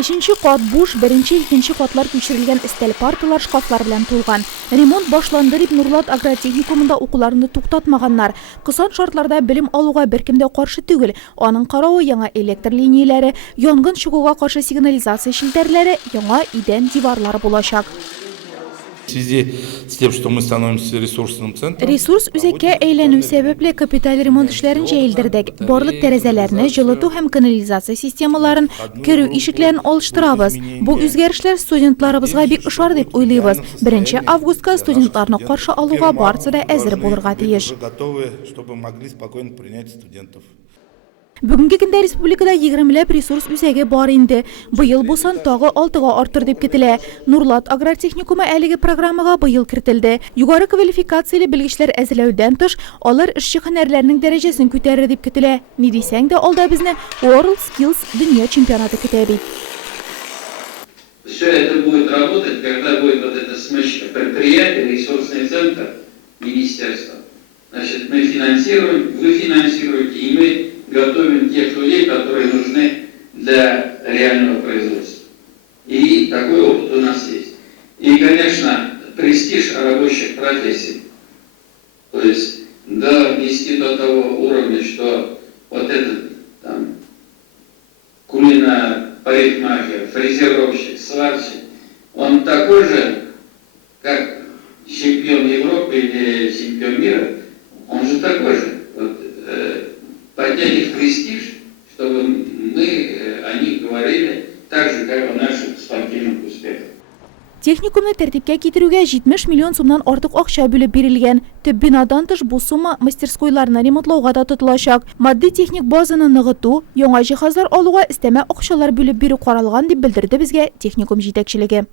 Üçüncü kat boş, birinci, ikinci katlar köçürülgen istel partalar, şkaflar bilen tulgan. Remont başlandırıp Nurlat Agrotexnikumunda okularını to'xtatmaganlar. Kısan şartlarda bilim aluga berkimde karşı tügül. Onun karağı yana elektr liniyeleri, yangın çıkıga karşı signalizasiya şilterleri, yana iden divarlar bulaşak. В связи с тем, что мы становимся ресурсным центром. Resurs üzeke eğlenim sebeple kapital remont işlerini jeyildirdik. Borlık terezelerini, жылыту hem kanalizasiya sistemaların, körü işiklerini oluşturabız. Bu üzgerişler studentlarımızga bek ışar dep oylaybız. 1 avgustga studentlarını karşı aluga barsı da äzir bolurga tiyiş. Бүгінгі күнде республикада 20 ресурс үзәге бар инде. Быйыл бу сан тагы 6-га артыр дип көтелә. Нурлат Агротехникумы әлеге программага быйыл кертелде. Югары квалификацияле белгечләр әзерләүдән тыш, алар эшче һөнәрләрнең дәрәҗәсен күтәрер дип көтелә. Ни дисәң дә, алда безне World Skills дөнья чемпионаты көтә бит. Все это будет работать, когда будет вот это смычка предприятие, ресурсный центр, министерство. Значит, мы финансируем, вы финансируете, и мы готовим тех людей, которые нужны для реального производства. И такой опыт у нас есть. И, конечно, престиж рабочих профессий. То есть довести до того уровня, что вот этот там кулинар-парикмахер, фрезеровщик, сварщик, он такой же, как чемпион Европы или чемпион мира, он же такой же. Вот, поднять их престиж, чтобы мы о них говорили так же, как о наших спортивных успехах. Техникумны тәртипкә китерүгә 70 миллион сумнан артык акча бүлеп бирелгән. Төп бинадан тыш бу сума мастерскойларны ремонтлауга да тотылачак. Матди техник базаны ныгыту, яңа җиһазлар алуга истәмә акчалар бүлеп бирү каралган дип белдерде безгә техникум җитәкчелеге.